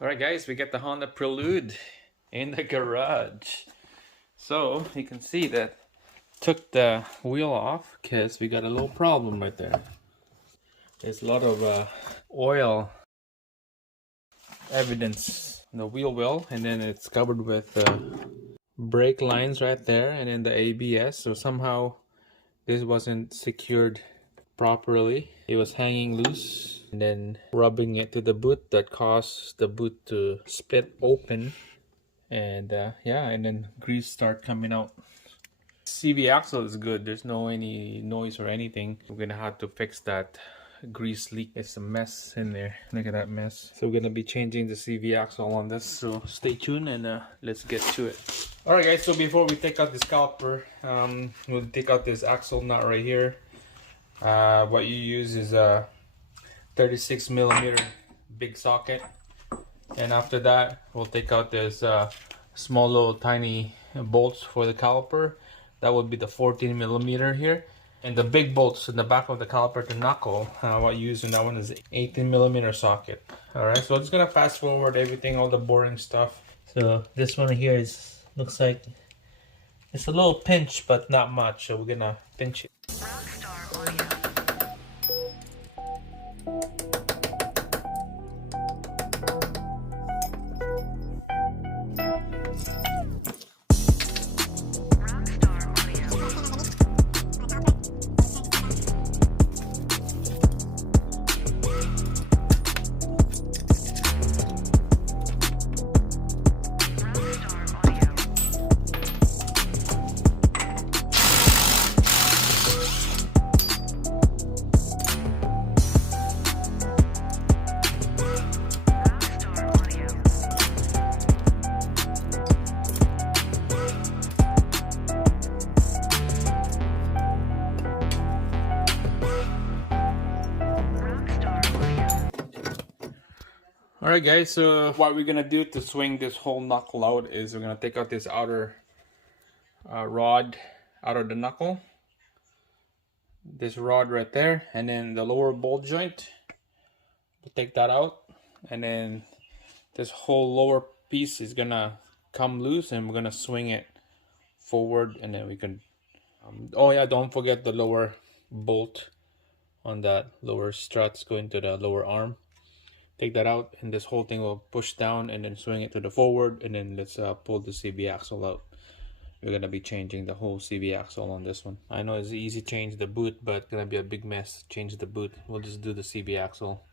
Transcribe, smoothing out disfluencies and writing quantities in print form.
Alright guys, we get the Honda Prelude in the garage. So you can see that took the wheel off because we got a little problem right there. There's a lot of oil evidence in the wheel well, and then it's covered with brake lines right there, and then the ABS. So somehow this wasn't secured properly. It was hanging loose and then rubbing it to the boot that caused the boot to split open, and yeah, and then grease start coming out. CV axle is good. There's no any noise or anything. We're gonna have to fix that grease leak. It's a mess in there. Look at that mess. So we're gonna be changing the CV axle on this, so stay tuned and let's get to it. All right guys, so before we take out this caliper, we'll take out this axle nut right here. What you use is a 36 millimeter big socket, and after that we'll take out this small little tiny bolts for the caliper. That would be the 14 millimeter here, and the big bolts in the back of the caliper to knuckle. What you use in that one is 18 millimeter socket. All right, so I'm just gonna fast forward everything, all the boring stuff. So this one here looks like it's a little pinch, but not much. So we're gonna pinch it. Alright guys, so what we're gonna do to swing this whole knuckle out is we're gonna take out this outer rod out of the knuckle. This rod right there, and then the lower bolt joint. We'll take that out, and then this whole lower piece is gonna come loose, and we're gonna swing it forward, and then we can oh yeah, don't forget the lower bolt on that lower struts going to the lower arm. Take that out, and this whole thing will push down and then swing it to the forward, and then let's pull the CV axle out. We're gonna be changing the whole CV axle on this one. I know it's easy to change the boot, but it's gonna be a big mess. Change the boot. We'll just do the CV axle.